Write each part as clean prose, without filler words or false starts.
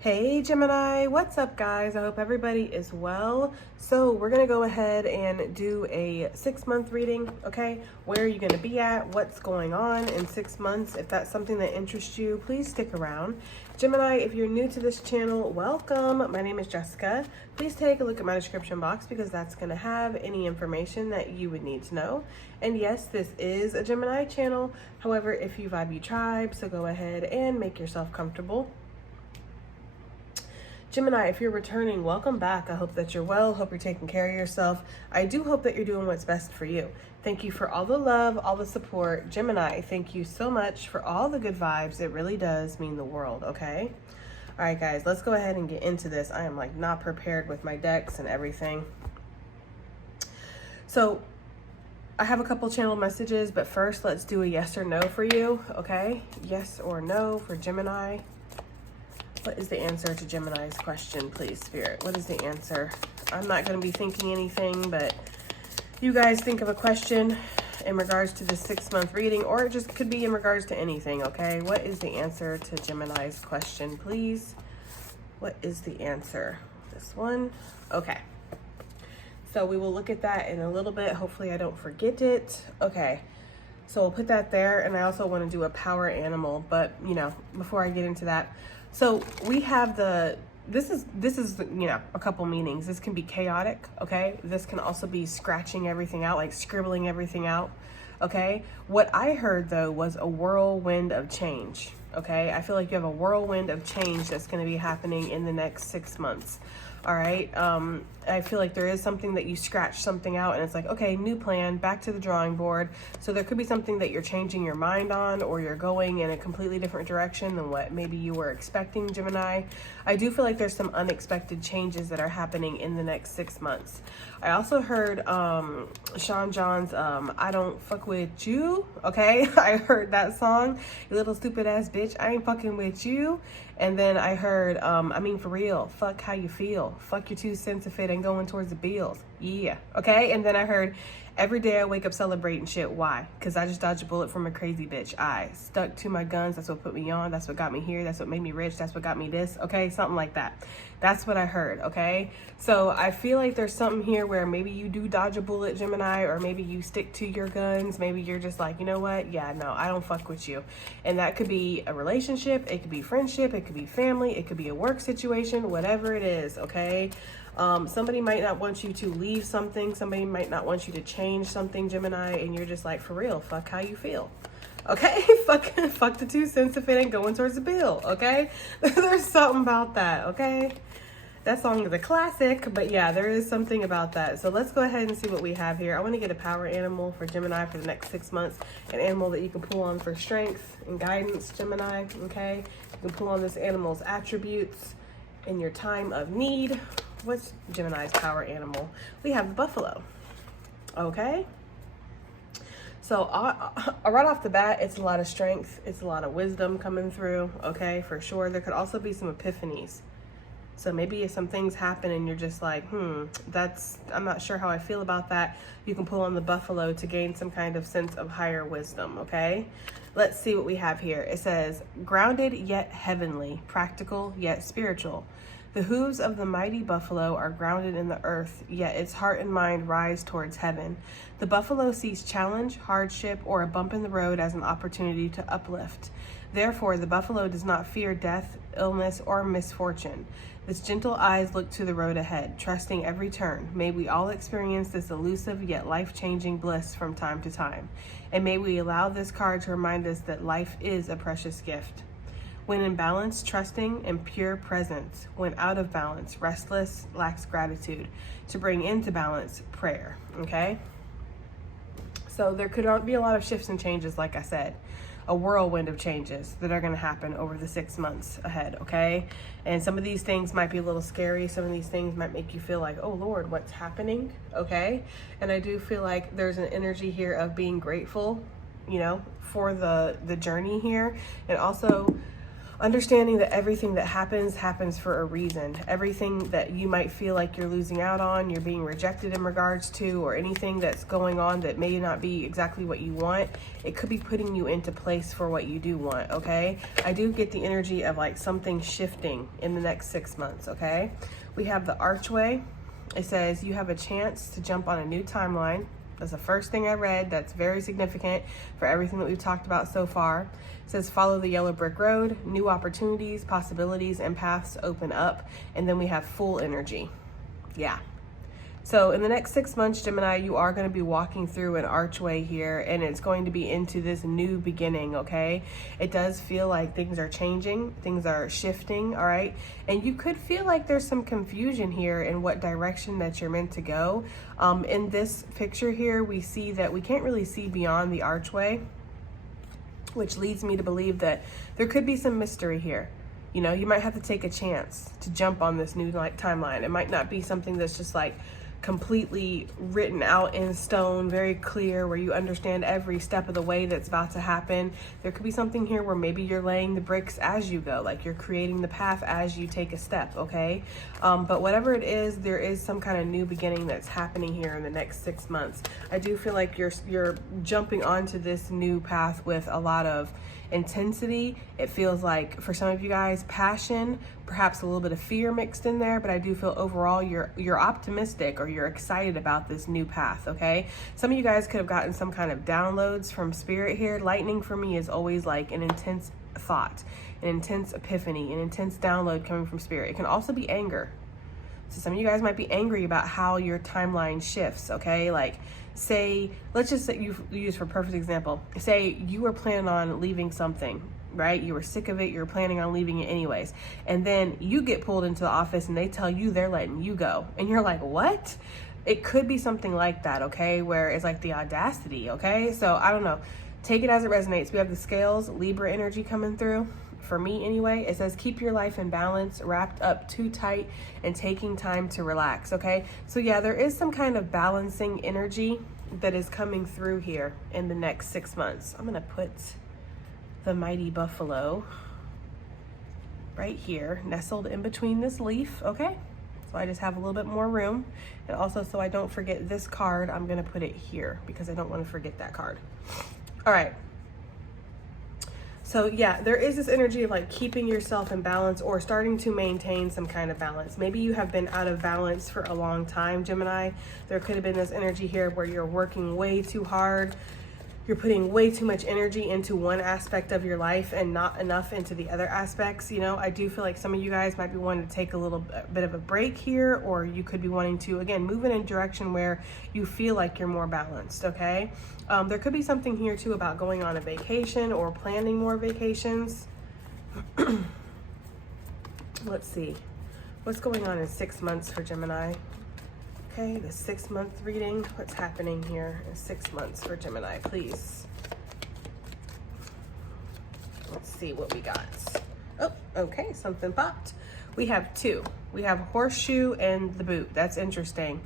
Hey Gemini, what's up guys? I hope everybody is well. So we're gonna go ahead and do a 6-month reading, okay? Where are you gonna be at? What's going on in 6 months? If that's something that interests you, please stick around. Gemini, if you're new to this channel, welcome. My name is Jessica. Please take a look at my description box because that's gonna have any information that you would need to know. And yes, this is a Gemini channel. However, if you vibe, you tribe, so go ahead and make yourself comfortable. Gemini, if you're returning, welcome back. I hope that you're well. Hope you're taking care of yourself. I do hope that you're doing what's best for you. Thank you for all the love, all the support. Gemini, thank you so much for all the good vibes. It really does mean the world, okay? All right, guys, let's go ahead and get into this. I am like not prepared with my decks and everything. So I have a couple channel messages, but first let's do a yes or no for you, okay? Yes or no for Gemini. What is the answer to Gemini's question, please, Spirit? What is the answer? I'm not going to be thinking anything, but you guys think of a question in regards to the 6-month reading, or it just could be in regards to anything, okay? What is the answer to Gemini's question, please? What is the answer? This one? Okay. So we will look at that in a little bit. Hopefully I don't forget it. Okay. So we'll put that there, and I also want to do a power animal, but, you know, before I get into that, so we have this is, you know, a couple meanings. This can be chaotic, okay? This can also be scratching everything out, like scribbling everything out, okay? What I heard, though, was a whirlwind of change, okay? I feel like you have a whirlwind of change that's going to be happening in the next 6 months, all right? I feel like there is something that you scratch something out and it's like, okay, new plan, back to the drawing board. So there could be something that you're changing your mind on, or you're going in a completely different direction than what maybe you were expecting, Gemini. I do feel like there's some unexpected changes that are happening in the next 6 months. I also heard Sean John's I Don't Fuck With You, okay? I heard that song, you little stupid ass bitch, I ain't fucking with you. And then I heard, I mean, for real, fuck how you feel. Fuck your 2 cents if it ain't going towards the bills. Yeah, okay? And then I heard, every day I wake up celebrating shit. Why? Because I just dodged a bullet from a crazy bitch. I stuck to my guns. That's what put me on. That's what got me here. That's what made me rich. That's what got me this. Okay? Something like that. That's what I heard, okay? So I feel like there's something here where maybe you do dodge a bullet, Gemini, or maybe you stick to your guns. Maybe you're just like, you know what? Yeah, no, I don't fuck with you. And that could be a relationship. It could be friendship. It could be family. It could be a work situation, whatever it is, okay? Somebody might not want you to leave something. Somebody might not want you to change something, Gemini, and you're just like, for real, fuck how you feel. Okay? fuck the 2 cents if it ain't going towards the bill, okay? There's something about that, okay? That song is a classic, but yeah, there is something about that. So let's go ahead and see what we have here. I want to get a power animal for Gemini for the next 6 months, an animal that you can pull on for strength and guidance, Gemini, okay? You can pull on this animal's attributes in your time of need. What's Gemini's power animal? We have the buffalo, okay? So right off the bat, it's a lot of strength. It's a lot of wisdom coming through, okay, for sure. There could also be some epiphanies. So maybe if some things happen and you're just like, I'm not sure how I feel about that, you can pull on the buffalo to gain some kind of sense of higher wisdom, okay? Let's see what we have here. It says, grounded yet heavenly, practical yet spiritual. The hooves of the mighty buffalo are grounded in the earth, yet its heart and mind rise towards heaven. The buffalo sees challenge, hardship, or a bump in the road as an opportunity to uplift. Therefore, the buffalo does not fear death, illness, or misfortune. Its gentle eyes look to the road ahead, trusting every turn. May we all experience this elusive yet life-changing bliss from time to time. And may we allow this card to remind us that life is a precious gift. When in balance, trusting and pure presence. When out of balance, restless, lacks gratitude. To bring into balance, prayer, okay? So there could be a lot of shifts and changes, like I said. A whirlwind of changes that are going to happen over the 6 months ahead, okay? And some of these things might be a little scary. Some of these things might make you feel like, oh Lord, what's happening, okay? And I do feel like there's an energy here of being grateful, you know, for the journey here. And also, Understanding that everything that happens for a reason. Everything that you might feel like you're losing out on, you're being rejected in regards to, or anything that's going on that may not be exactly what you want, it could be putting you into place for what you do want, okay? I do get the energy of like something shifting in the next 6 months, okay? We have the archway. It says you have a chance to jump on a new timeline. That's the first thing I read. That's very significant for everything that we've talked about so far. It says follow the yellow brick road, new opportunities, possibilities, and paths open up. And then we have full energy. Yeah. So in the next 6 months, Gemini, you are going to be walking through an archway here, and it's going to be into this new beginning, okay? It does feel like things are changing, things are shifting, all right? And you could feel like there's some confusion here in what direction that you're meant to go. In this picture here, we see that we can't really see beyond the archway, which leads me to believe that there could be some mystery here. You know, you might have to take a chance to jump on this new timeline. It might not be something that's just like completely written out in stone, very clear, where you understand every step of the way that's about to happen. There could be something here where maybe you're laying the bricks as you go, like you're creating the path as you take a step, okay? But whatever it is, there is some kind of new beginning that's happening here in the next 6 months. I do feel like you're jumping onto this new path with a lot of intensity. It feels like for some of you guys, passion, perhaps a little bit of fear mixed in there, but I do feel overall you're optimistic, or you're excited about this new path, okay? Some of you guys could have gotten some kind of downloads from spirit here. Lightning for me is always like an intense thought, an intense epiphany, an intense download coming from spirit. It can also be anger. So some of you guys might be angry about how your timeline shifts, okay? Like, say, let's just say you use for a perfect example. Say you were planning on leaving something, right? You were sick of it. You were planning on leaving it anyways. And then you get pulled into the office and they tell you they're letting you go. And you're like, what? It could be something like that, okay? Where it's like the audacity, okay? So I don't know. Take it as it resonates. We have the scales, Libra energy coming through. For me anyway, it says keep your life in balance, wrapped up too tight, and taking time to relax, okay? So yeah, there is some kind of balancing energy that is coming through here in the next 6 months. I'm gonna put the mighty buffalo right here, nestled in between this leaf, okay? So I just have a little bit more room. And also, so I don't forget this card, I'm gonna put it here because I don't wanna forget that card. All right. So yeah, there is this energy of like keeping yourself in balance, or starting to maintain some kind of balance. Maybe you have been out of balance for a long time, Gemini. There could have been this energy here where you're working way too hard. You're putting way too much energy into one aspect of your life and not enough into the other aspects. You know, I do feel like some of you guys might be wanting to take a little bit of a break here, or you could be wanting to, again, move in a direction where you feel like you're more balanced, okay? There could be something here too about going on a vacation or planning more vacations. Let's see. What's going on in 6 months for Gemini? Okay, the 6 month reading. What's happening here in 6 months for Gemini, please? Let's see what we got. Oh, okay, something popped. We have two. We have horseshoe and the boot. That's interesting,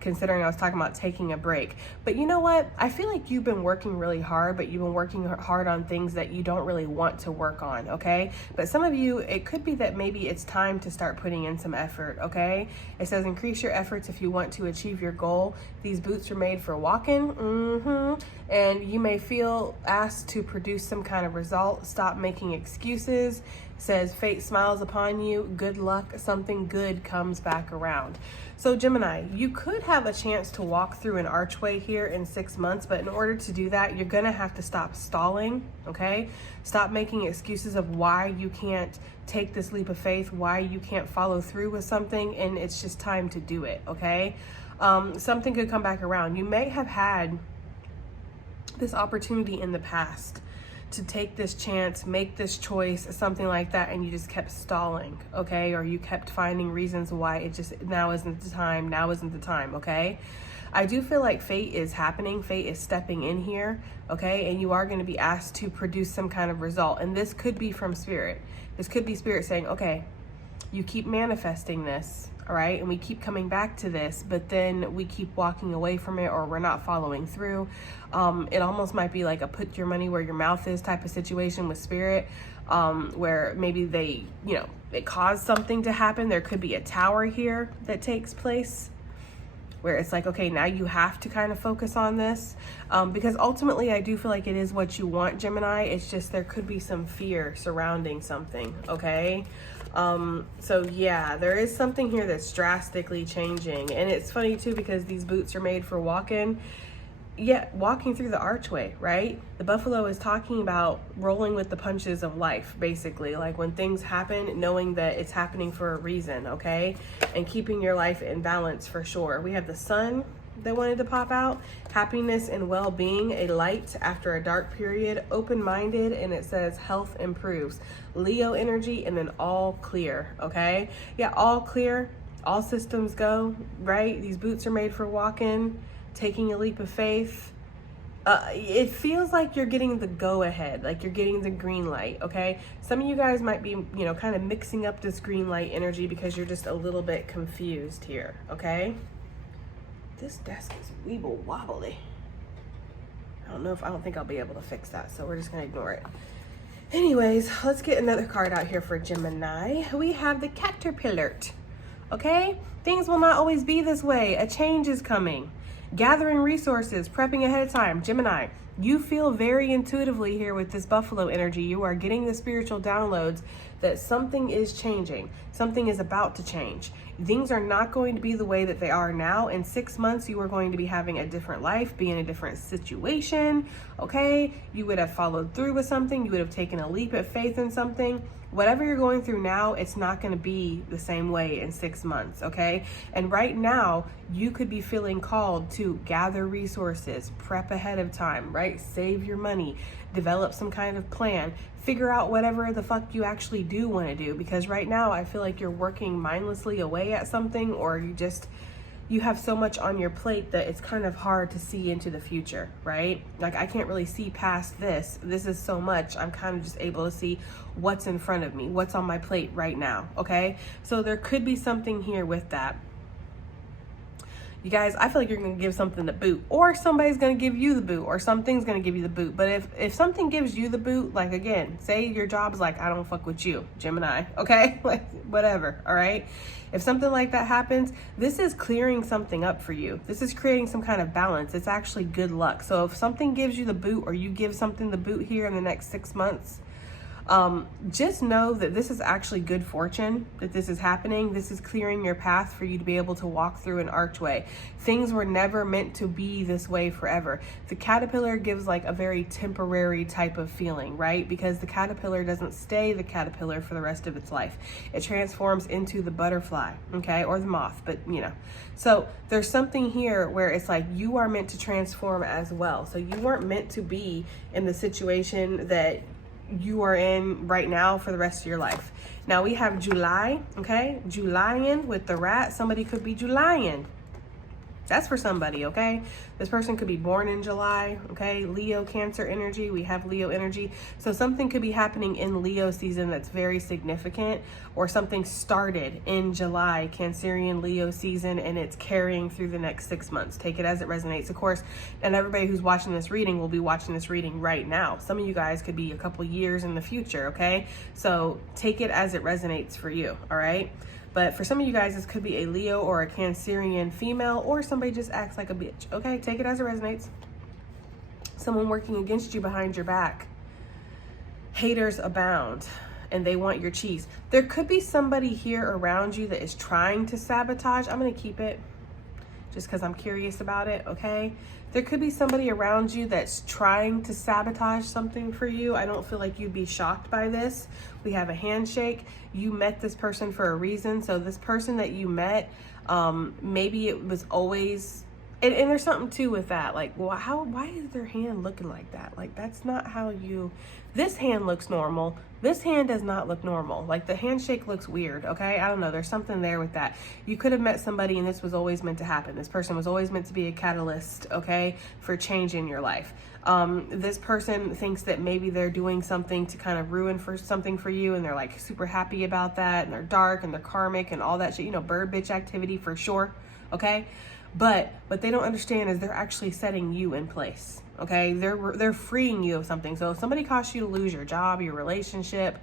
considering I was talking about taking a break. But you know what? I feel like you've been working really hard, but you've been working hard on things that you don't really want to work on, okay? But some of you, it could be that maybe it's time to start putting in some effort, okay? It says increase your efforts if you want to achieve your goal. These boots are made for walking, and you may feel asked to produce some kind of result. Stop making excuses. It says fate smiles upon you. Good luck. Something good comes back around. So Gemini, you could have a chance to walk through an archway here in 6 months, but in order to do that, you're gonna have to stop stalling, okay? Stop making excuses of why you can't take this leap of faith, why you can't follow through with something, and it's just time to do it, okay? Something could come back around. You may have had this opportunity in the past to take this chance, make this choice, something like that, and you just kept stalling, okay? Or you kept finding reasons why it just, now isn't the time, okay? I do feel like fate is happening, fate is stepping in here, okay? And you are gonna be asked to produce some kind of result. And this could be from spirit. This could be spirit saying, okay, you keep manifesting this, all right? And we keep coming back to this, but then we keep walking away from it, or we're not following through. It almost might be like a put your money where your mouth is type of situation with spirit. where maybe they, it caused something to happen. There could be a tower here that takes place where it's like, okay, now you have to kind of focus on this, because ultimately I do feel like it is what you want, Gemini. It's just there could be some fear surrounding something, okay? So yeah, there is something here that's drastically changing. And it's funny too, because these boots are made for walking. Yeah, walking through the archway, right? The buffalo is talking about rolling with the punches of life, basically. Like when things happen, knowing that it's happening for a reason, okay? And keeping your life in balance for sure. We have the sun that wanted to pop out. Happiness and well-being, a light after a dark period, open-minded, and it says health improves. Leo energy, and then all clear, okay? Yeah, all clear, all systems go, right? These boots are made for walking. Taking a leap of faith. It feels like you're getting the go ahead, like you're getting the green light, okay? Some of you guys might be, kind of mixing up this green light energy because you're just a little bit confused here, okay? This desk is weeble wobbly. I don't think I'll be able to fix that, so we're just gonna ignore it. Anyways, let's get another card out here for Gemini. We have the Caterpillar, okay? Things will not always be this way. A change is coming. Gathering resources, prepping ahead of time. Gemini, you feel very intuitively here with this buffalo energy. You are getting the spiritual downloads that something is changing. Something is about to change. Things are not going to be the way that they are now. In 6 months, you are going to be having a different life, be in a different situation, okay? You would have followed through with something. You would have taken a leap of faith in something. Whatever you're going through now, it's not going to be the same way in 6 months, okay? And right now, you could be feeling called to gather resources, prep ahead of time, right? Save your money, develop some kind of plan, figure out whatever the fuck you actually do want to do. Because right now, I feel like you're working mindlessly away at something, or you have so much on your plate that it's kind of hard to see into the future, right? Like I can't really see past this. This is so much. I'm kind of just able to see what's in front of me, what's on my plate right now, okay? So there could be something here with that. You guys, I feel like you're going to give something the boot, or somebody's going to give you the boot, or something's going to give you the boot. But if something gives you the boot, like again, say your job's like, I don't fuck with you, Gemini, okay? Like whatever, all right? If something like that happens, this is clearing something up for you. This is creating some kind of balance. It's actually good luck. So if something gives you the boot, or you give something the boot here in the next 6 months, just know that this is actually good fortune, that this is happening. This is clearing your path for you to be able to walk through an archway. Things were never meant to be this way forever. The caterpillar gives like a very temporary type of feeling, right? Because the caterpillar doesn't stay the caterpillar for the rest of its life. It transforms into the butterfly, okay? Or the moth, but So there's something here where it's like you are meant to transform as well. So you weren't meant to be in the situation that you are in right now for the rest of your life. Now we have July, okay? Julian with the rat. Somebody could be Julian. That's for somebody, okay? This person could be born in July, okay? Leo, Cancer energy. We have Leo energy. So something could be happening in Leo season that's very significant, or something started in July, Cancerian Leo season, and it's carrying through the next 6 months. Take it as it resonates, of course. And everybody who's watching this reading will be watching this reading right now. Some of you guys could be a couple years in the future, okay? So take it as it resonates for you, all right? But for some of you guys, this could be a Leo or a Cancerian female, or somebody just acts like a bitch. Okay, take it as it resonates. Someone working against you behind your back. Haters abound, and they want your cheese. There could be somebody here around you that is trying to sabotage. I'm going to keep it just because I'm curious about it, okay? There could be somebody around you that's trying to sabotage something for you. I don't feel like you'd be shocked by this. We have a handshake. You met this person for a reason. So this person that you met, maybe it was always, and there's something too with that. Like, well, why is their hand looking like that? Like, that's not how this hand looks normal. This hand does not look normal. Like the handshake looks weird, okay? I don't know, there's something there with that. You could have met somebody and this was always meant to happen. This person was always meant to be a catalyst, okay, for change in your life. This person thinks that maybe they're doing something to kind of ruin something for you, and they're like super happy about that, and they're dark and they're karmic and all that shit, bird bitch activity for sure, okay? But what they don't understand is they're actually setting you in place. Okay, they're freeing you of something. So if somebody caused you to lose your job, your relationship,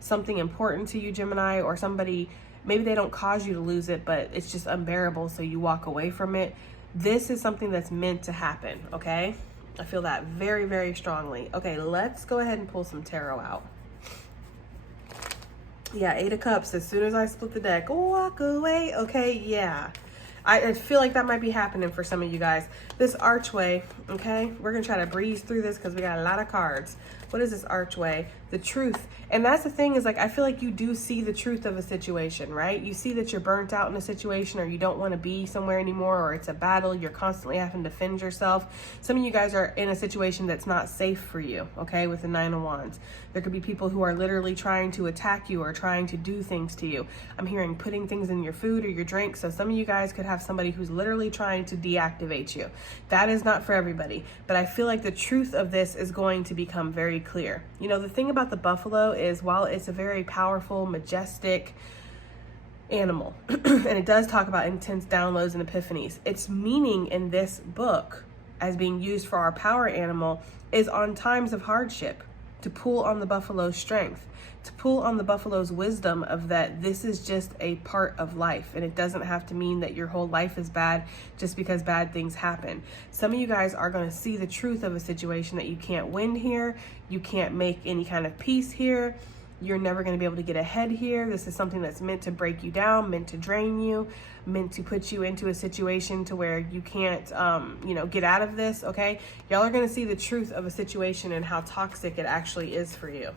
something important to you, Gemini, or somebody, maybe they don't cause you to lose it, but it's just unbearable, so you walk away from it. This is something that's meant to happen, okay? I feel that very, very strongly. Okay, let's go ahead and pull some tarot out. Yeah, 8 of Cups. As soon as I split the deck, walk away. Okay, yeah. I feel like that might be happening for some of you guys. This archway, okay? We're going to try to breeze through this because we got a lot of cards. What is this archway? The truth. And that's the thing is, like, I feel like you do see the truth of a situation, right? You see that you're burnt out in a situation, or you don't want to be somewhere anymore, or it's a battle. You're constantly having to defend yourself. Some of you guys are in a situation that's not safe for you, okay, with the 9 of Wands. There could be people who are literally trying to attack you or trying to do things to you. I'm hearing putting things in your food or your drink. So some of you guys could have somebody who's literally trying to deactivate you. That is not for everybody. But I feel like the truth of this is going to become very clear. You know, the thing about the buffalo is, while it's a very powerful, majestic animal, and it does talk about intense downloads and epiphanies, its meaning in this book as being used for our power animal is on times of hardship, to pull on the buffalo's strength, to pull on the buffalo's wisdom of that this is just a part of life, and it doesn't have to mean that your whole life is bad just because bad things happen. Some of you guys are going to see the truth of a situation that you can't win here, you can't make any kind of peace here, you're never going to be able to get ahead here. This is something that's meant to break you down, meant to drain you, meant to put you into a situation to where you can't, get out of this, okay? Y'all are going to see the truth of a situation and how toxic it actually is for you.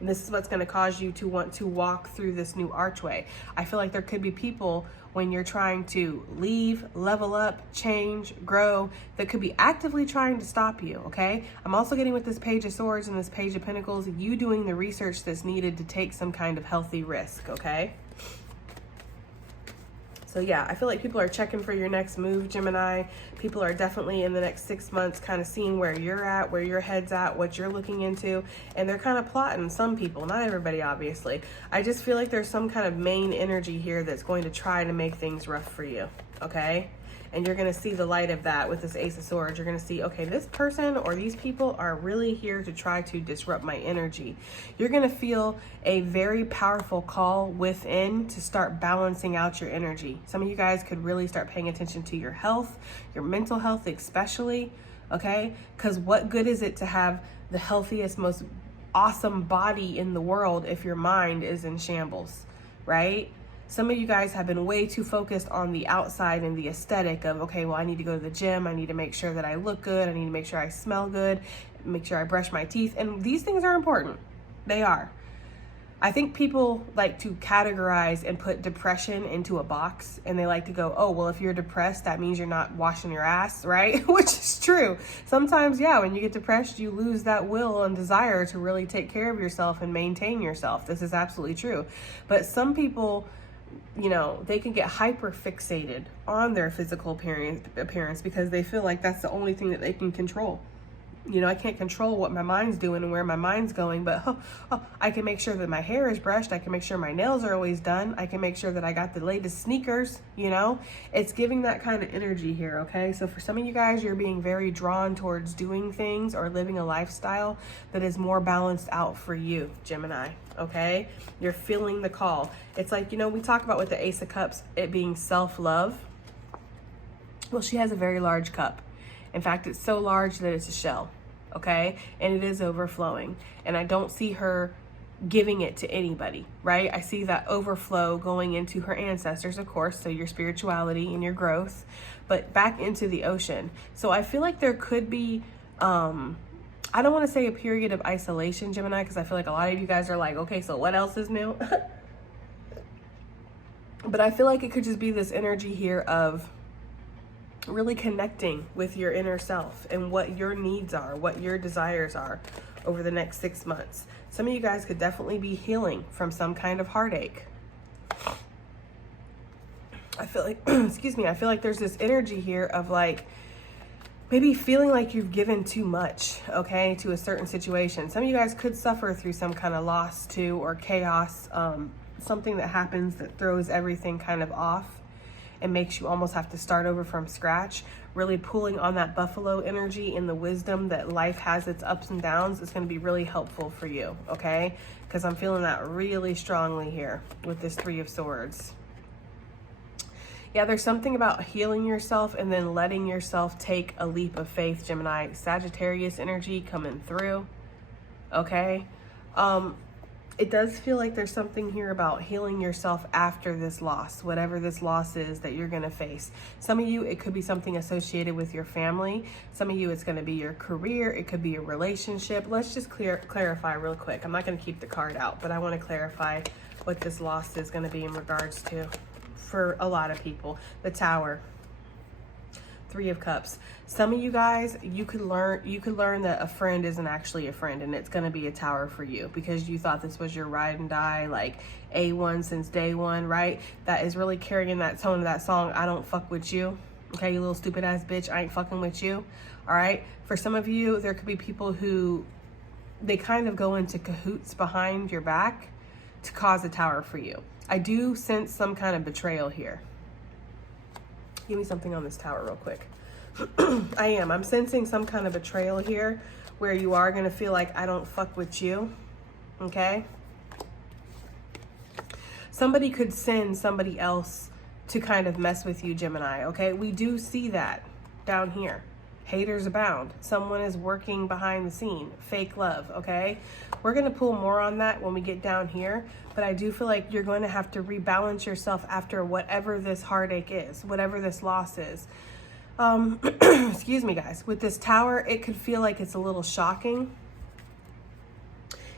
And this is what's going to cause you to want to walk through this new archway. I feel like there could be people, when you're trying to leave, level up, change, grow, that could be actively trying to stop you, okay? I'm also getting with this Page of Swords and this Page of Pentacles, you doing the research that's needed to take some kind of healthy risk, okay? So yeah, I feel like people are checking for your next move, Gemini. People are definitely in the next 6 months kind of seeing where you're at, where your head's at, what you're looking into, and they're kind of plotting. Some people, not everybody, obviously. I just feel like there's some kind of main energy here that's going to try to make things rough for you, okay? And you're going to see the light of that with this Ace of Swords. You're going to see, okay, this person or these people are really here to try to disrupt my energy. You're going to feel a very powerful call within to start balancing out your energy. Some of you guys could really start paying attention to your health, your mental health especially, okay? Because what good is it to have the healthiest, most awesome body in the world if your mind is in shambles, right? Some of you guys have been way too focused on the outside and the aesthetic of, okay, well, I need to go to the gym. I need to make sure that I look good. I need to make sure I smell good, make sure I brush my teeth. And these things are important. They are. I think people like to categorize and put depression into a box, and they like to go, oh, well, if you're depressed, that means you're not washing your ass, right? Which is true. Sometimes, yeah, when you get depressed, you lose that will and desire to really take care of yourself and maintain yourself. This is absolutely true. But some people, you know, they can get hyper fixated on their physical appearance because they feel like that's the only thing that they can control. You know, I can't control what my mind's doing and where my mind's going, but I can make sure that my hair is brushed. I can make sure my nails are always done. I can make sure that I got the latest sneakers, you know. It's giving that kind of energy here, okay? So for some of you guys, you're being very drawn towards doing things or living a lifestyle that is more balanced out for you, Gemini, okay? You're feeling the call. It's like, you know, we talk about with the Ace of Cups, it being self-love. Well, she has a very large cup. In fact, it's so large that it's a shell, okay? And it is overflowing. And I don't see her giving it to anybody, right? I see that overflow going into her ancestors, of course, so your spirituality and your growth, but back into the ocean. So I feel like there could be, I don't want to say a period of isolation, Gemini, because I feel like a lot of you guys are like, okay, so what else is new? But I feel like it could just be this energy here of really connecting with your inner self and what your needs are, what your desires are over the next 6 months. Some of you guys could definitely be healing from some kind of heartache. I feel like, excuse me, I feel like there's this energy here of like, maybe feeling like you've given too much, okay, to a certain situation. Some of you guys could suffer through some kind of loss too, or chaos, something that happens that throws everything kind of off. It makes you almost have to start over from scratch. Really pulling on that buffalo energy and the wisdom that life has its ups and downs is going to be really helpful for you, okay? Because I'm feeling that really strongly here with this Three of Swords. Yeah, there's something about healing yourself and then letting yourself take a leap of faith, Gemini. Sagittarius energy coming through, okay? It does feel like there's something here about healing yourself after this loss, whatever this loss is that you're going to face. Some of you, it could be something associated with your family. Some of you, it's going to be your career. It could be a relationship. Let's just clarify real quick. I'm not going to keep the card out, but I want to clarify what this loss is going to be in regards to for a lot of people. The Tower. Three of Cups. Some of you guys, you could learn that a friend isn't actually a friend, and it's going to be a tower for you because you thought this was your ride and die, like A1 since day one, right? That is really carrying that tone of that song, I don't fuck with you. Okay, you little stupid ass bitch, I ain't fucking with you. All right. For some of you, there could be people who they kind of go into cahoots behind your back to cause a tower for you. I do sense some kind of betrayal here. Give me something on this Tower real quick. I'm sensing some kind of betrayal here where you are going to feel like I don't fuck with you. Okay. Somebody could send somebody else to kind of mess with you, Gemini. Okay. We do see that down here. Haters abound. Someone is working behind the scene. Fake love, okay? We're going to pull more on that when we get down here, but I do feel like you're going to have to rebalance yourself after whatever this heartache is, whatever this loss is. Excuse me, guys. With this Tower, it could feel like it's a little shocking.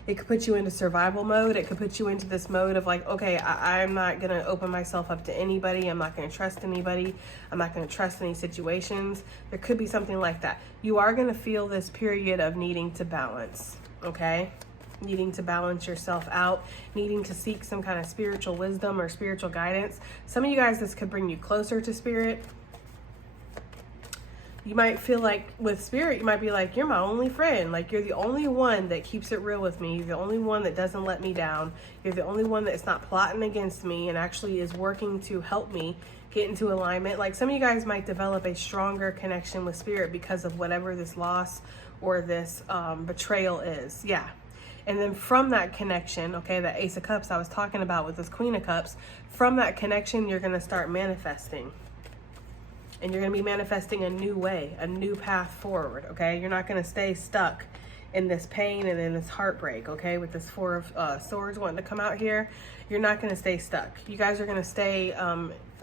It could put you into survival mode. It could put you into this mode of like, okay, I'm not going to open myself up to anybody. I'm not going to trust anybody. I'm not going to trust any situations. There could be something like that. You are going to feel this period of needing to balance, okay? Needing to balance yourself out, needing to seek some kind of spiritual wisdom or spiritual guidance. Some of you guys, this could bring you closer to spirit. You might feel like with spirit, you might be like, you're my only friend. Like you're the only one that keeps it real with me. You're the only one that doesn't let me down. You're the only one that's not plotting against me and actually is working to help me get into alignment. Like some of you guys might develop a stronger connection with spirit because of whatever this loss or this betrayal is. Yeah. And then from that connection, okay, that Ace of Cups I was talking about with this Queen of Cups, from that connection, you're going to start manifesting. And you're going to be manifesting a new way, a new path forward, okay? You're not going to stay stuck in this pain and in this heartbreak, okay? With this Four of Swords wanting to come out here, you're not going to stay stuck. You guys are going to stay,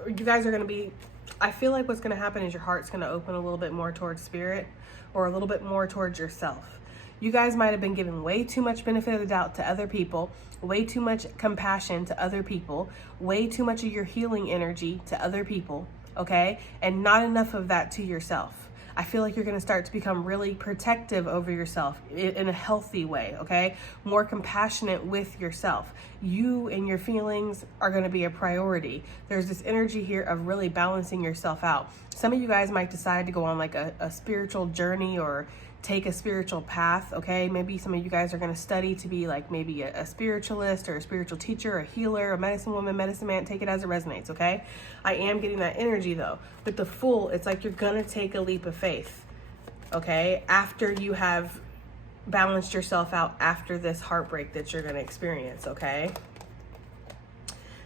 you guys are going to be, I feel like what's going to happen is your heart's going to open a little bit more towards spirit or a little bit more towards yourself. You guys might have been giving way too much benefit of the doubt to other people, way too much compassion to other people, way too much of your healing energy to other people, okay? And not enough of that to yourself. I feel like you're going to start to become really protective over yourself in a healthy way, okay? More compassionate with yourself. You and your feelings are going to be a priority. There's this energy here of really balancing yourself out. Some of you guys might decide to go on like a spiritual journey or take a spiritual path, okay? Maybe some of you guys are going to study to be like maybe a spiritualist or a spiritual teacher, a healer, a medicine woman, medicine man. Take it as it resonates, okay? I am getting that energy though. With the Fool, it's like you're going to take a leap of faith, okay? After you have balanced yourself out after this heartbreak that you're going to experience, okay?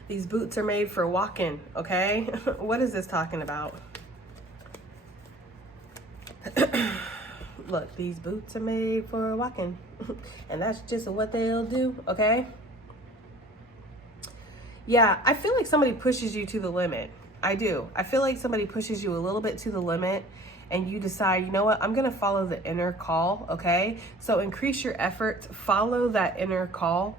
These boots are made for walking, okay? What is this talking about? Look, these boots are made for walking, and that's just what they'll do, okay? Yeah, I feel like somebody pushes you to the limit. I do. I feel like somebody pushes you a little bit to the limit, and you decide, you know what, I'm going to follow the inner call, okay? So increase your efforts, follow that inner call,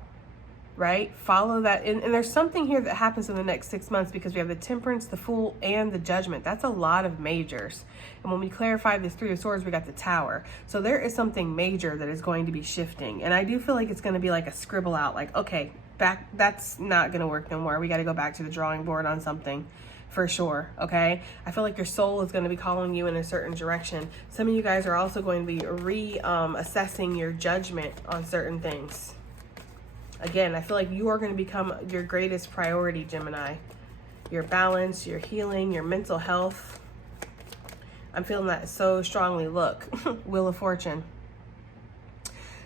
right? Follow that. And there's something here that happens in the next 6 months because we have the Temperance, the Fool, and the Judgment. That's a lot of majors. And when we clarify this Three of Swords, we got the Tower. So there is something major that is going to be shifting. And I do feel like it's going to be like a scribble out, like, okay, back, that's not going to work no more. We got to go back to the drawing board on something for sure, okay? I feel like your soul is going to be calling you in a certain direction. Some of you guys are also going to be reassessing your judgment on certain things. Again, I feel like you are going to become your greatest priority, Gemini. your balance, your healing, your mental health. I'm feeling that so strongly. Look, Wheel of Fortune.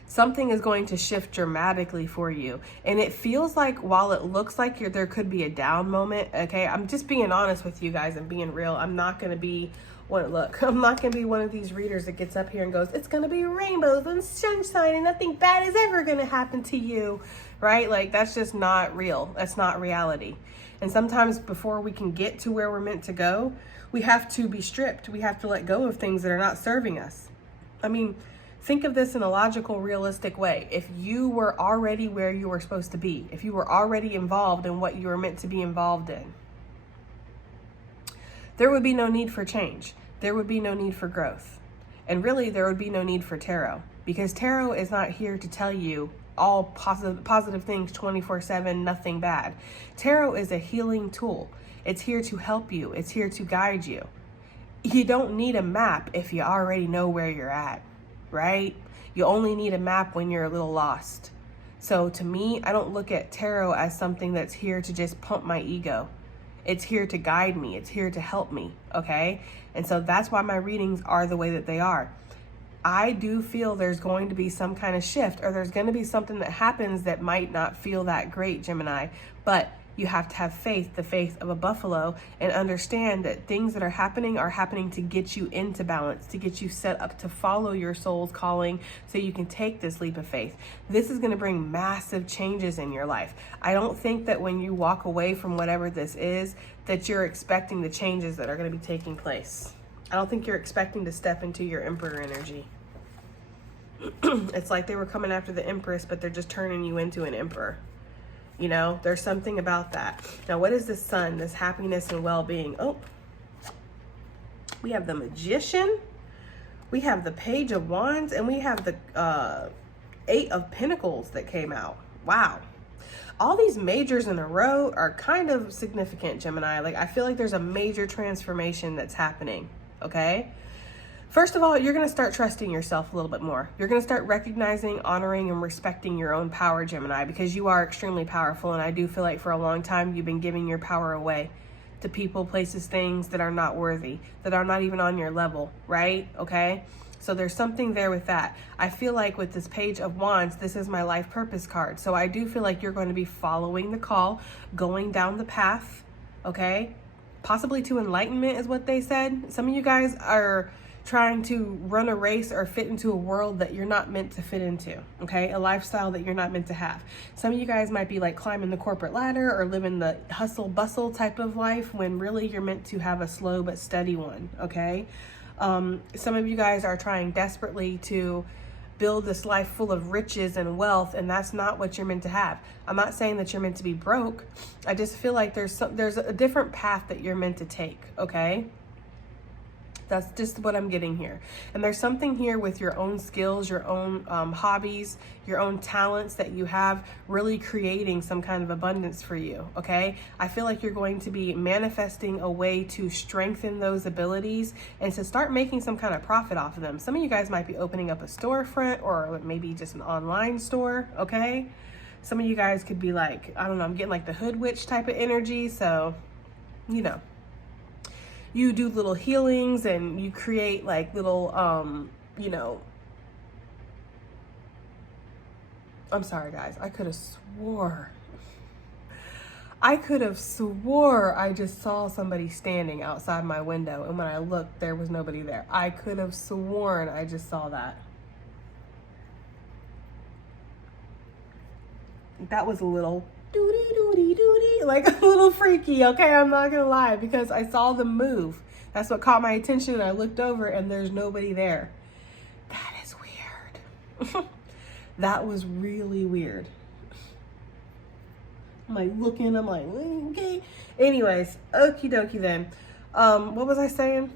Something is going to shift dramatically for you. And it feels like, while it looks like there could be a down moment, okay? I'm just being honest with you guys and being real. I'm not going to be I'm not going to be one of these readers that gets up here and goes, it's going to be rainbows and sunshine and nothing bad is ever going to happen to you, right? Like, that's just not real. That's not reality. And sometimes before we can get to where we're meant to go, we have to be stripped. We have to let go of things that are not serving us. I mean, think of this in a logical, realistic way. If you were already where you were supposed to be, if you were already involved in what you were meant to be involved in, there would be no need for change. There would be no need for growth. And really, there would be no need for tarot, because tarot is not here to tell you all positive things 24/7, nothing bad. Tarot is a healing tool. It's here to help you. It's here to guide you. You don't need a map if you already know where you're at, right? You only need a map when you're a little lost. So to me, I don't look at tarot as something that's here to just pump my ego. It's here to guide me. It's here to help me, okay? And so that's why my readings are the way that they are. I do feel there's going to be some kind of shift, or there's going to be something that happens that might not feel that great, Gemini. But you have to have faith, the faith of a buffalo, and understand that things that are happening to get you into balance, to get you set up to follow your soul's calling so you can take this leap of faith. This is going to bring massive changes in your life. I don't think that when you walk away from whatever this is, that you're expecting the changes that are going to be taking place. I don't think you're expecting to step into your Emperor energy. It's like they were coming after the Empress, but they're just turning you into an Emperor. You know, there's something about that. Now, what is the Sun, this happiness and well-being? Oh, we have the Magician, we have the Page of Wands, and we have the Eight of Pentacles that came out. Wow. All these majors in a row are kind of significant, Gemini. Like, I feel like there's a major transformation that's happening, okay? First of all, you're going to start trusting yourself a little bit more. You're going to start recognizing, honoring, and respecting your own power, Gemini, because you are extremely powerful. And I do feel like for a long time, you've been giving your power away to people, places, things that are not worthy, that are not even on your level, right? Okay? So there's something there with that. I feel like with this Page of Wands, this is my life purpose card. So I do feel like you're going to be following the call, going down the path, okay? Possibly to enlightenment is what they said. Some of you guys are trying to run a race or fit into a world that you're not meant to fit into, okay? A lifestyle that you're not meant to have. Some of you guys might be like climbing the corporate ladder or living the hustle bustle type of life when really you're meant to have a slow but steady one, okay? Some of you guys are trying desperately to build this life full of riches and wealth, and that's not what you're meant to have. I'm not saying that you're meant to be broke. I just feel like there's a different path that you're meant to take, okay? That's just what I'm getting here. And there's something here with your own skills, your own hobbies, your own talents that you have really creating some kind of abundance for you, okay? I feel like you're going to be manifesting a way to strengthen those abilities and to start making some kind of profit off of them. Some of you guys might be opening up a storefront or maybe just an online store, okay? Some of you guys could be like, I don't know, I'm getting like the hood witch type of energy. So, you know, you do little healings and you create like little, you know, I'm sorry guys, I could have swore I just saw somebody standing outside my window, and when I looked, there was nobody there. I could have sworn I just saw that. That was a little doody, like a little freaky, okay? I'm not gonna lie, because I saw them move. That's what caught my attention, and I looked over and there's nobody there. That is weird. That was really weird. I'm like looking, I'm like, okay. Anyways, okie dokie then. What was I saying?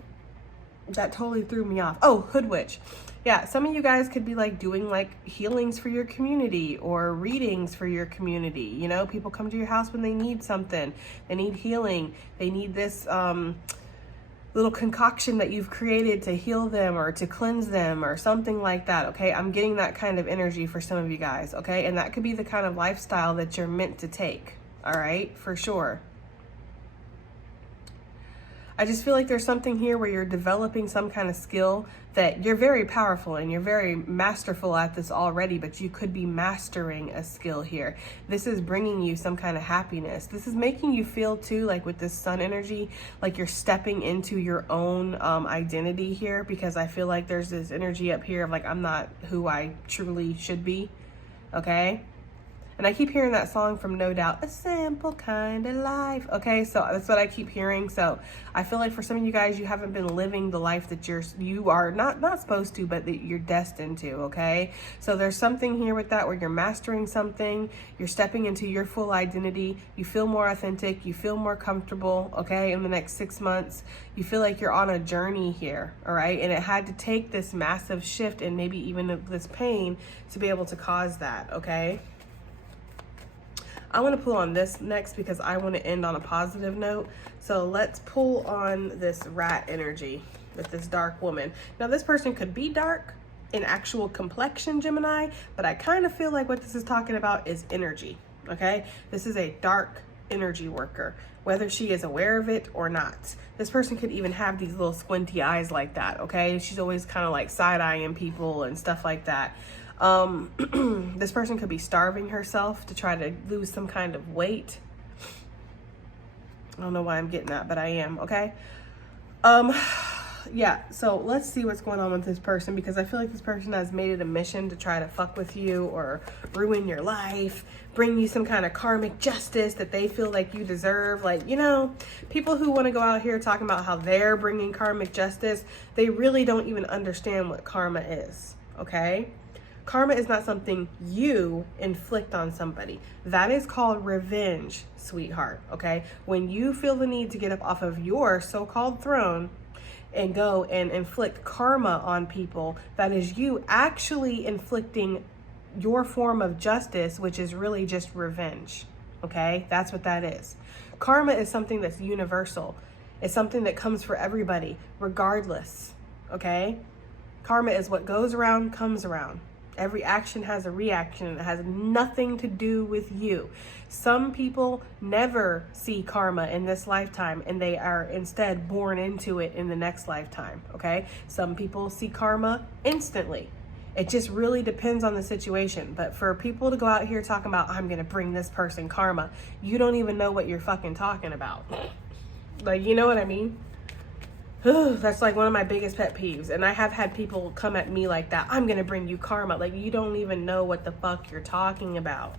That totally threw me off. Oh, hood witch. Yeah, some of you guys could be like doing like healings for your community or readings for your community. You know, people come to your house when they need something. They need healing. They need this little concoction that you've created to heal them or to cleanse them or something like that, okay? I'm getting that kind of energy for some of you guys, okay? And that could be the kind of lifestyle that you're meant to take, all right? For sure. I just feel like there's something here where you're developing some kind of skill that you're very powerful and you're very masterful at this already, but you could be mastering a skill here. This is bringing you some kind of happiness. This is making you feel too, like with this sun energy, like you're stepping into your own identity here, because I feel like there's this energy up here of like, I'm not who I truly should be, okay? And I keep hearing that song from No Doubt, A Simple Kind of Life. Okay, so that's what I keep hearing. So I feel like for some of you guys, you haven't been living the life that you are not supposed to, but that you're destined to, okay? So there's something here with that where you're mastering something, you're stepping into your full identity, you feel more authentic, you feel more comfortable, okay, in the next 6 months. You feel like you're on a journey here, all right? And it had to take this massive shift and maybe even this pain to be able to cause that, okay? I want to pull on this next because I want to end on a positive note. So let's pull on this rat energy with this dark woman. Now this person could be dark in actual complexion, Gemini, but I kind of feel like what this is talking about is energy, okay? This is a dark energy worker, whether she is aware of it or not. This person could even have these little squinty eyes like that, okay? She's always kind of like side-eyeing people and stuff like that. This person could be starving herself to try to lose some kind of weight. I don't know why I'm getting that, but I am, okay? Yeah, so let's see what's going on with this person, because I feel like this person has made it a mission to try to fuck with you or ruin your life, bring you some kind of karmic justice that they feel like you deserve. Like, you know, people who want to go out here talking about how they're bringing karmic justice, they really don't even understand what karma is, okay? Karma is not something you inflict on somebody. That is called revenge, sweetheart, okay? When you feel the need to get up off of your so-called throne and go and inflict karma on people, that is you actually inflicting your form of justice, which is really just revenge, okay? That's what that is. Karma is something that's universal. It's something that comes for everybody, regardless, okay? Karma is what goes around, comes around. Every action has a reaction, and it has nothing to do with you. Some people never see karma in this lifetime, and they are instead born into it in the next lifetime, okay? Some people see karma instantly. It just really depends on the situation. But for people to go out here talking about, I'm gonna bring this person karma, you don't even know what you're fucking talking about. Like, you know what I mean? That's like one of my biggest pet peeves. And I have had people come at me like that. I'm going to bring you karma. Like, you don't even know what the fuck you're talking about.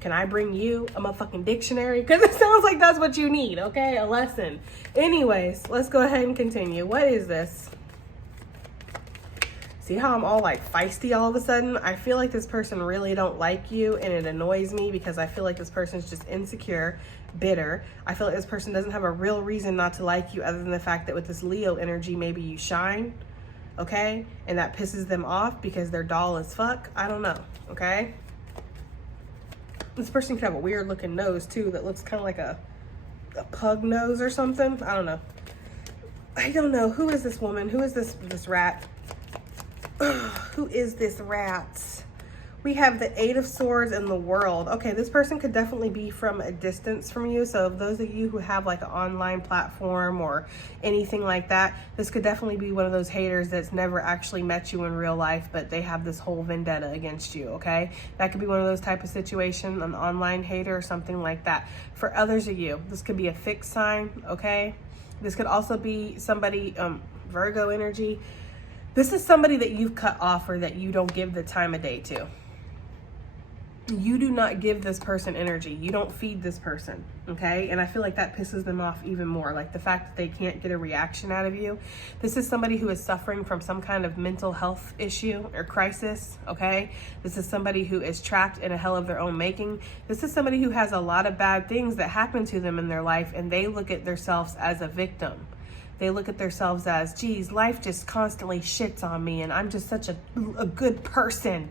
Can I bring you a motherfucking dictionary? Because it sounds like that's what you need, okay? A lesson. Anyways, let's go ahead and continue. What is this? See how I'm all like feisty all of a sudden? I feel like this person really don't like you, and it annoys me because I feel like this person's just insecure, bitter. I feel like this person doesn't have a real reason not to like you other than the fact that with this Leo energy, maybe you shine, okay? And that pisses them off because they're dull as fuck. I don't know, okay? This person could have a weird looking nose too that looks kind of like a pug nose or something. I don't know. I don't know. Who is this woman? Who is this rat? Who is this rat? We have the Eight of Swords and the World. Okay, this person could definitely be from a distance from you. So those of you who have like an online platform or anything like that, this could definitely be one of those haters that's never actually met you in real life, but they have this whole vendetta against you, okay? That could be one of those type of situation, an online hater or something like that. For others of you, this could be a fixed sign, okay? This could also be somebody, Virgo energy. This is somebody that you've cut off or that you don't give the time of day to. You do not give this person energy. You don't feed this person, okay? And I feel like that pisses them off even more. Like the fact that they can't get a reaction out of you. This is somebody who is suffering from some kind of mental health issue or crisis, okay? This is somebody who is trapped in a hell of their own making. This is somebody who has a lot of bad things that happen to them in their life, and they look at themselves as a victim. They look at themselves as, geez, life just constantly shits on me, and I'm just such a good person.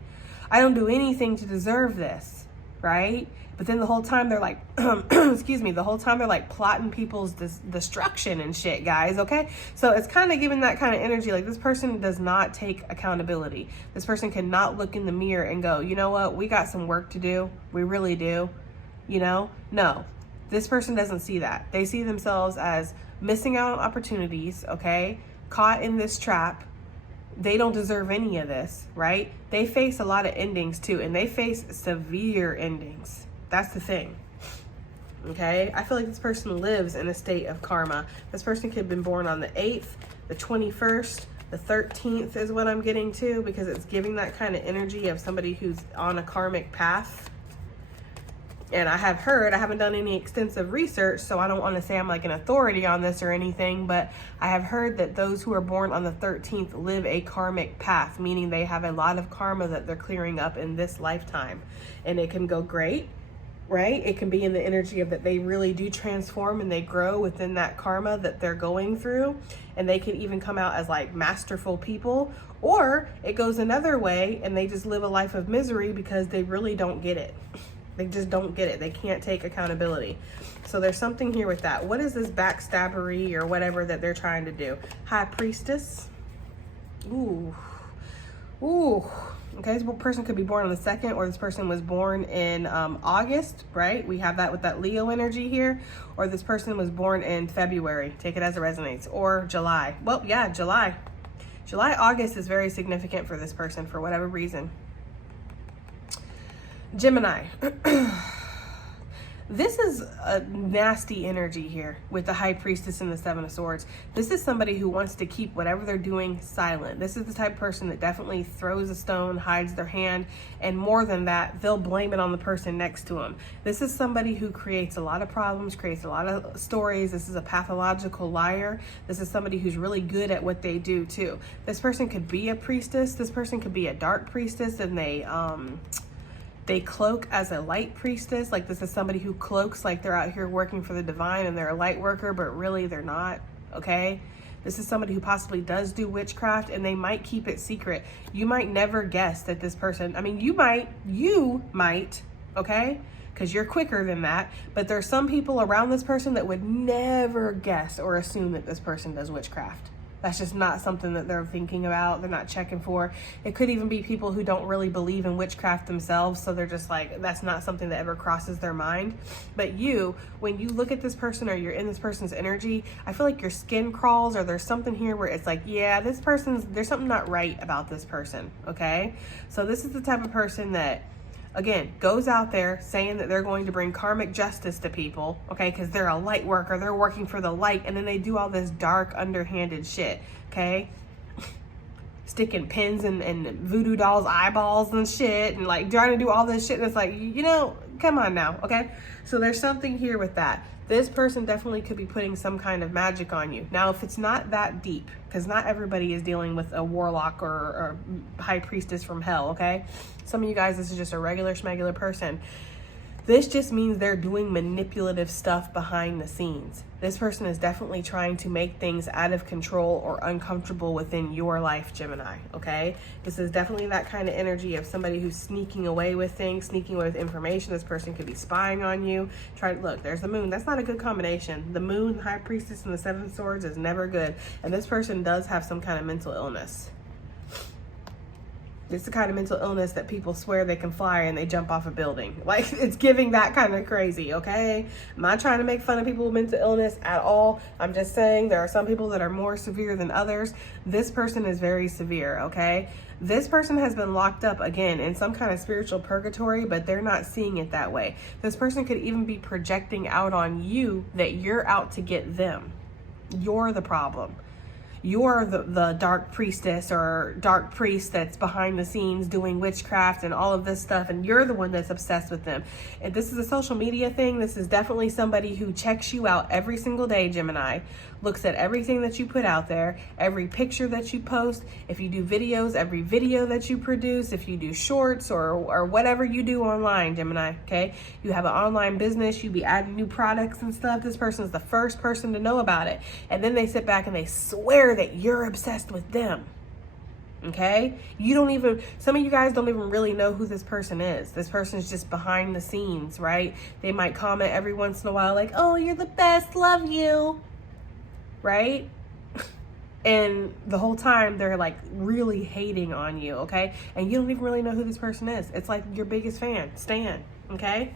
I don't do anything to deserve this, right? But then the whole time they're like, excuse me, the whole time they're like plotting people's destruction and shit, guys, okay? So it's kind of giving that kind of energy. Like this person does not take accountability. This person cannot look in the mirror and go, you know what? We got some work to do. We really do. You know? No. This person doesn't see that. They see themselves as missing out on opportunities, okay? Caught in this trap. They don't deserve any of this, right? They face a lot of endings too, and they face severe endings. That's the thing. Okay, I feel like this person lives in a state of karma. This person could have been born on the 8th, the 21st, the 13th is what I'm getting to, because it's giving that kind of energy of somebody who's on a karmic path. And I have heard, I haven't done any extensive research, so I don't want to say I'm like an authority on this or anything, but I have heard that those who are born on the 13th live a karmic path, meaning they have a lot of karma that they're clearing up in this lifetime. And it can go great, right? It can be in the energy of that they really do transform and they grow within that karma that they're going through. And they can even come out as like masterful people. Or it goes another way and they just live a life of misery because they really don't get it. They just don't get it. They can't take accountability. So there's something here with that. What is this backstabbery or whatever that they're trying to do? High Priestess. Ooh. Ooh. Okay, this person could be born on the 2nd, or this person was born in August, right? We have that with that Leo energy here. Or this person was born in February. Take it as it resonates. Or July. Well, yeah, July. July, August is very significant for this person for whatever reason. Gemini. This is a nasty energy here with the High Priestess and the 7 of Swords. This is somebody who wants to keep whatever they're doing silent. This is the type of person that definitely throws a stone, hides their hand, and more than that, they'll blame it on the person next to them. This is somebody who creates a lot of problems, creates a lot of stories. This is a pathological liar. This is somebody who's really good at what they do too. This person could be a priestess. This person could be a dark priestess, and they cloak as a light priestess. Like this is somebody who cloaks like they're out here working for the divine and they're a light worker, but really they're not, okay? This is somebody who possibly does do witchcraft, and they might keep it secret. You might never guess that this person, I mean, you might, okay? Because you're quicker than that. But there's some people around this person that would never guess or assume that this person does witchcraft. That's just not something that they're thinking about. They're not checking for. It could even be people who don't really believe in witchcraft themselves. So they're just like, that's not something that ever crosses their mind. But you, when you look at this person or you're in this person's energy, I feel like your skin crawls, or there's something here where it's like, yeah, there's something not right about this person. Okay. So this is the type of person that, again, goes out there saying that they're going to bring karmic justice to people, okay, because they're a light worker, they're working for the light, and then they do all this dark, underhanded shit, okay? Sticking pins and voodoo dolls' eyeballs and shit, and like trying to do all this shit, and it's like, you know, come on now, okay? So there's something here with that. This person definitely could be putting some kind of magic on you. Now, if it's not that deep, because not everybody is dealing with a warlock or high priestess from hell, okay? Some of you guys, this is just a regular schmegular person. This just means they're doing manipulative stuff behind the scenes. This person is definitely trying to make things out of control or uncomfortable within your life, Gemini, okay? This is definitely that kind of energy of somebody who's sneaking away with things, sneaking away with information. This person could be spying on you. Look, there's the moon. That's not a good combination. The moon, High Priestess, and the 7 of Swords is never good. And this person does have some kind of mental illness. It's the kind of mental illness that people swear they can fly and they jump off a building. Like, it's giving that kind of crazy, okay? I'm not trying to make fun of people with mental illness at all. I'm just saying there are some people that are more severe than others. This person is very severe, okay? This person has been locked up, again, in some kind of spiritual purgatory, but they're not seeing it that way. This person could even be projecting out on you that you're out to get them. You're the problem. You're the dark priestess or dark priest that's behind the scenes doing witchcraft and all of this stuff, and you're the one that's obsessed with them. And this is a social media thing. This is definitely somebody who checks you out every single day, Gemini, looks at everything that you put out there, every picture that you post, if you do videos, every video that you produce, if you do shorts or whatever you do online, Gemini, okay? You have an online business, you be adding new products and stuff. This person is the first person to know about it. And then they sit back and they swear that you're obsessed with them. Okay? Some of you guys don't even really know who this person is. This person is just behind the scenes, right? They might comment every once in a while like, oh, you're the best, love you, right? And the whole time they're like really hating on you, okay? And you don't even really know who this person is. It's like your biggest fan, Stan, okay?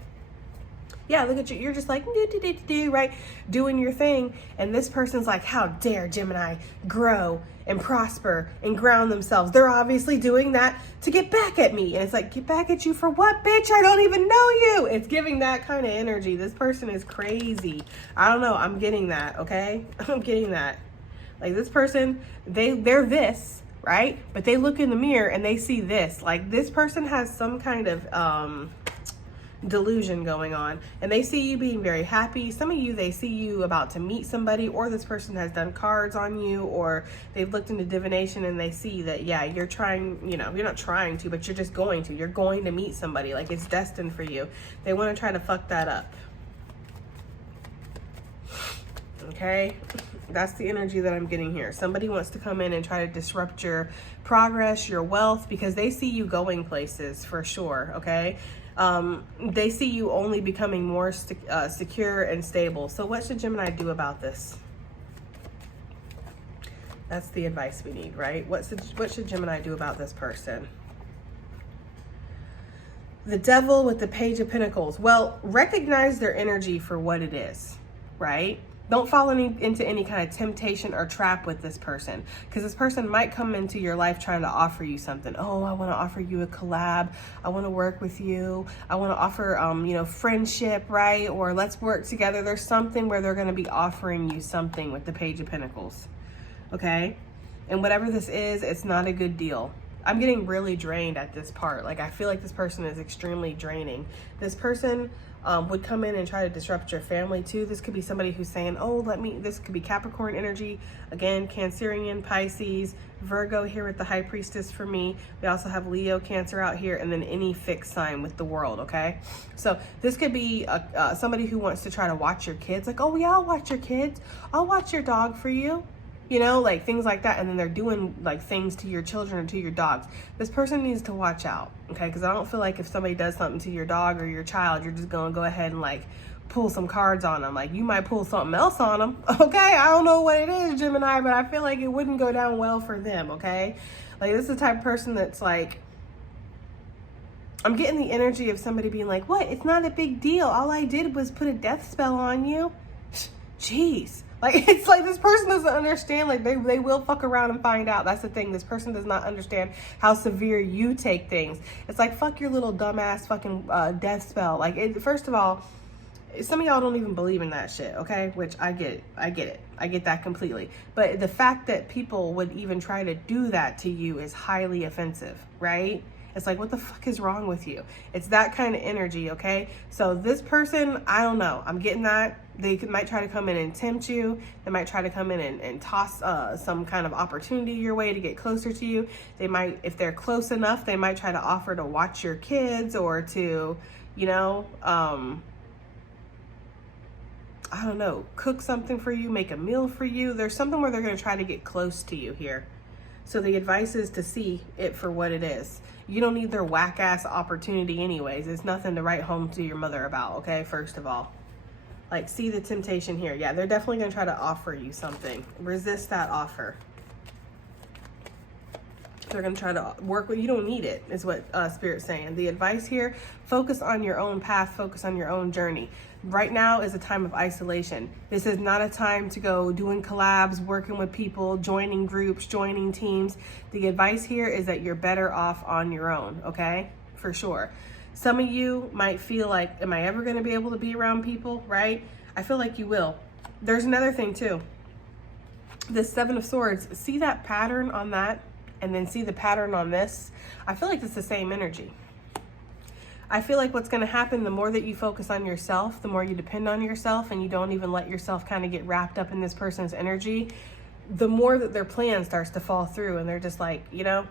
Yeah, look at you. You're just like, right? Doing your thing. And this person's like, how dare Gemini grow and prosper and ground themselves? They're obviously doing that to get back at me. And it's like, get back at you for what, bitch? I don't even know you. It's giving that kind of energy. This person is crazy. I don't know. I'm getting that, okay? I'm getting that. Like this person, they're this, right? But they look in the mirror and they see this. Like this person has some kind of delusion going on, and they see you being very happy. Some of you, they see you about to meet somebody, or this person has done cards on you, or they've looked into divination and they see that, yeah, you're trying, you know, you're not trying to, but you're just going to. You're going to meet somebody. Like it's destined for you. They want to try to fuck that up. Okay, that's the energy that I'm getting here. Somebody wants to come in and try to disrupt your progress, your wealth, because they see you going places for sure. Okay, they see you only becoming more secure and stable. So what should Gemini do about this? That's the advice we need, right? What should Gemini do about this person? The Devil with the Page of Pentacles. Well, recognize their energy for what it is, right? Don't fall into any kind of temptation or trap with this person, because this person might come into your life trying to offer you something. Oh, I want to offer you a collab. I want to work with you. I want to offer, you know, friendship, right? Or let's work together. There's something where they're going to be offering you something with the Page of Pentacles, okay? And whatever this is, it's not a good deal. I'm getting really drained at this part. Like I feel like this person is extremely draining. This person would come in and try to disrupt your family too. This could be somebody who's saying, oh, this could be Capricorn energy. Again, Cancerian, Pisces, Virgo here with the High Priestess for me. We also have Leo, Cancer out here, and then any fixed sign with the World, okay? So this could be somebody who wants to try to watch your kids. Like, oh yeah, I'll watch your kids. I'll watch your dog for you. You know, like things like that. And then they're doing like things to your children or to your dogs. This person needs to watch out, okay? Because I don't feel like if somebody does something to your dog or your child, you're just going to go ahead and like pull some cards on them. Like you might pull something else on them, okay? I don't know what it is, Gemini, but I feel like it wouldn't go down well for them, okay? Like this is the type of person that's like, I'm getting the energy of somebody being like, what? It's not a big deal. All I did was put a death spell on you. Jeez. Like, it's like this person doesn't understand. Like, they will fuck around and find out. That's the thing. This person does not understand how severe you take things. It's like, fuck your little dumbass fucking death spell. Like, first of all, some of y'all don't even believe in that shit, okay? Which I get it. I get it. I get that completely. But the fact that people would even try to do that to you is highly offensive, right? It's like, what the fuck is wrong with you? It's that kind of energy, okay? So this person, I don't know. I'm getting that. They might try to come in and tempt you. They might try to come in and toss some kind of opportunity your way to get closer to you. They might, if they're close enough, they might try to offer to watch your kids or to, you know, I don't know, cook something for you, make a meal for you. There's something where they're going to try to get close to you here. So the advice is to see it for what it is. You don't need their whack-ass opportunity anyways. It's nothing to write home to your mother about, okay, first of all. Like, see the temptation here. Yeah, they're definitely going to try to offer you something. Resist that offer. They're going to try to work with you. Don't need it, is what Spirit's saying. The advice here, focus on your own path, focus on your own journey. Right now is a time of isolation. This is not a time to go doing collabs, working with people, joining groups, joining teams. The advice here is that you're better off on your own, okay? For sure. Some of you might feel like, am I ever going to be able to be around people, right? I feel like you will. There's another thing too. The Seven of Swords, see that pattern on that and then see the pattern on this? I feel like it's the same energy. I feel like what's going to happen, the more that you focus on yourself, the more you depend on yourself and you don't even let yourself kind of get wrapped up in this person's energy, the more that their plan starts to fall through and they're just like, you know,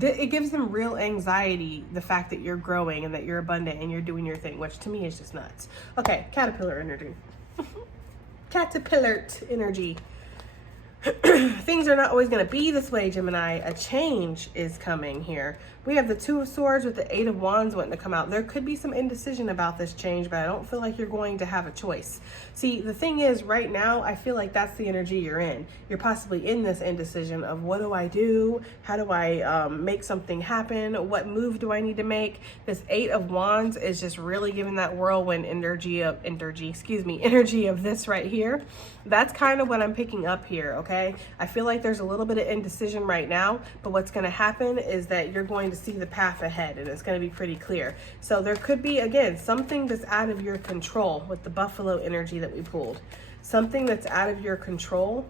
it gives them real anxiety, the fact that you're growing and that you're abundant and you're doing your thing, which to me is just nuts. Okay, caterpillar energy. Caterpillar energy. Things are not always going to be this way, Gemini. A change is coming here. We have the Two of Swords with the Eight of Wands wanting to come out. There could be some indecision about this change, but I don't feel like you're going to have a choice. See, the thing is, right now, I feel like that's the energy you're in. You're possibly in this indecision of, what do I do? How do I make something happen? What move do I need to make? This Eight of Wands is just really giving that whirlwind energy of this right here. That's kind of what I'm picking up here, okay? I feel like there's a little bit of indecision right now, but what's going to happen is that you're going to see the path ahead, and it's going to be pretty clear. So there could be, again, something that's out of your control with the buffalo energy that we pulled. Something that's out of your control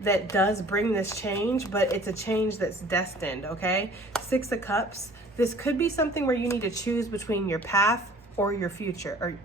that does bring this change, but it's a change that's destined, okay? Six of Cups. This could be something where you need to choose between your path or your future, or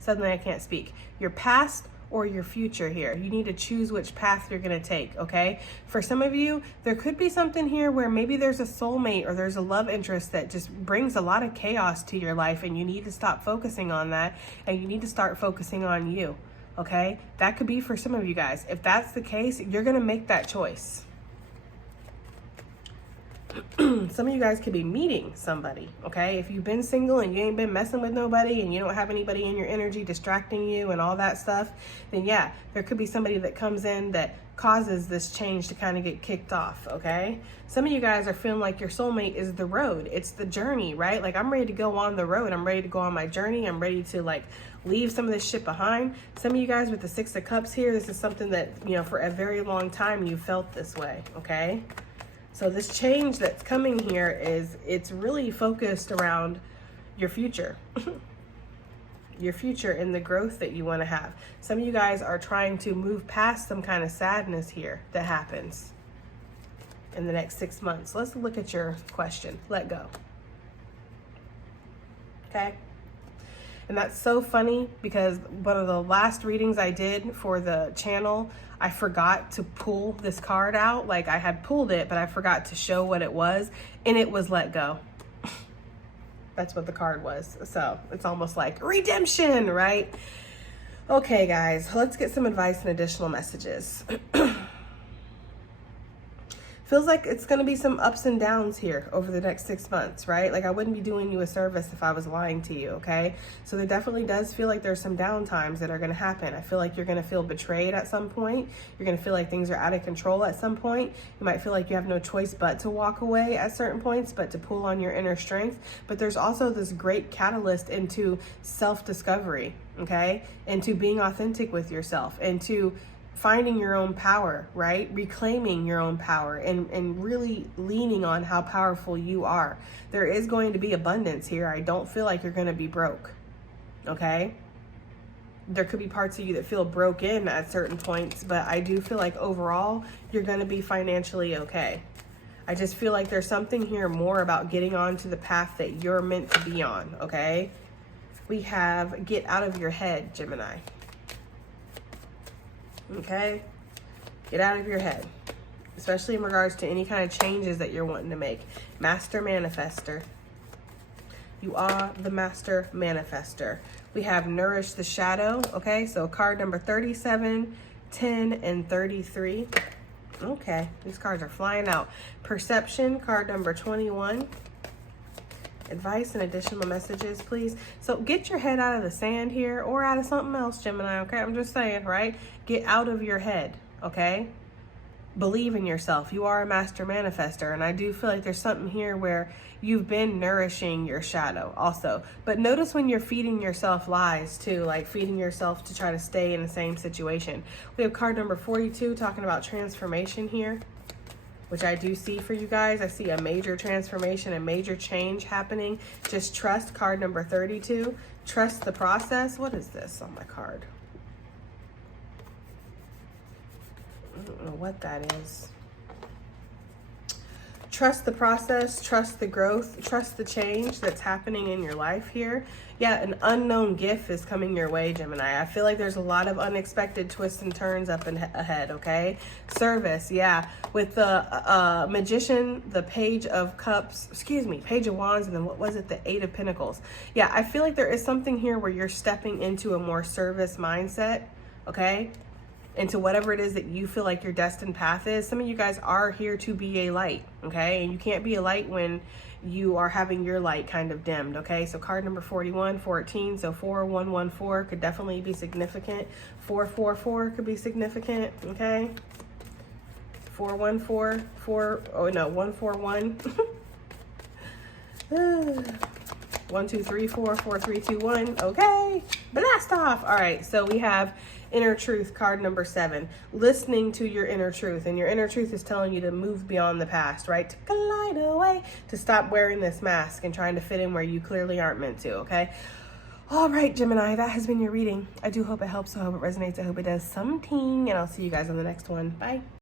suddenly I can't speak. Your past or your future here. You need to choose which path you're going to take, okay? For some of you, there could be something here where maybe there's a soulmate or there's a love interest that just brings a lot of chaos to your life, and you need to stop focusing on that, and you need to start focusing on you, okay? That could be for some of you guys. If that's the case, you're going to make that choice. Some of you guys could be meeting somebody, okay? If you've been single and you ain't been messing with nobody and you don't have anybody in your energy distracting you and all that stuff, then yeah, there could be somebody that comes in that causes this change to kind of get kicked off, okay? Some of you guys are feeling like your soulmate is the road. It's the journey, right? Like, I'm ready to go on the road. I'm ready to go on my journey. I'm ready to, like, leave some of this shit behind. Some of you guys with the Six of Cups here, this is something that, you know, for a very long time you felt this way, okay? So this change that's coming here it's really focused around your future. Your future and the growth that you want to have. Some of you guys are trying to move past some kind of sadness here that happens in the next 6 months. Let's look at your question. Let go. Okay? And that's so funny because one of the last readings I did for the channel, I forgot to pull this card out. Like, I had pulled it, but I forgot to show what it was, and it was let go. That's what the card was. So it's almost like redemption, right? Okay, guys, let's get some advice and additional messages. Feels like it's going to be some ups and downs here over the next 6 months, right? Like, I wouldn't be doing you a service if I was lying to you, okay? So there definitely does feel like there's some down times that are going to happen. I feel like you're going to feel betrayed at some point. You're going to feel like things are out of control at some point. You might feel like you have no choice but to walk away at certain points, but to pull on your inner strength. But there's also this great catalyst into self-discovery, okay? Into being authentic with yourself, into finding your own power, right? Reclaiming your own power and really leaning on how powerful you are. There is going to be abundance here. I don't feel like you're going to be broke, okay? There could be parts of you that feel broken at certain points, but I do feel like overall you're going to be financially okay. I just feel like there's something here more about getting on to the path that you're meant to be on, okay? We have get out of your head, Gemini. Okay, get out of your head, especially in regards to any kind of changes that you're wanting to make. Master Manifester. You are the Master Manifester. We have Nourish the Shadow. Okay, so card number 37, 10, and 33. Okay, these cards are flying out. Perception, card number 21. Advice and additional messages, please. So get your head out of the sand here, or out of something else, Gemini, okay? I'm just saying, right? Get out of your head, okay? Believe in yourself. You are a master manifester, and I do feel like there's something here where you've been nourishing your shadow also. But notice when you're feeding yourself lies too, like feeding yourself to try to stay in the same situation. We have card number 42 talking about transformation here, which I do see for you guys. I see a major transformation, a major change happening. Just trust, card number 32. Trust the process. What is this on my card? I don't know what that is. Trust the process, trust the growth, trust the change that's happening in your life here. Yeah, an unknown gift is coming your way, Gemini. I feel like there's a lot of unexpected twists and turns up and ahead, okay? Service, yeah. With the Magician, the Page of Cups, Page of Wands, and then what was it? The Eight of Pentacles. Yeah, I feel like there is something here where you're stepping into a more service mindset, okay? into whatever it is that you feel like your destined path is. Some of you guys are here to be a light, okay? And you can't be a light when you are having your light kind of dimmed, okay? So card number 41, 14, so 4114 could definitely be significant. 444 could be significant, okay? 414, 141. 1, 2, 3, 4, 4, 3, 2, 1. Okay, blast off. All right, so we have inner truth, card number 7. Listening to your inner truth, and your inner truth is telling you to move beyond the past, right? To glide away, to stop wearing this mask and trying to fit in where you clearly aren't meant to. Okay. All right, Gemini, that has been your reading. I do hope it helps. I hope it resonates. I hope it does something, and I'll see you guys on the next one. Bye.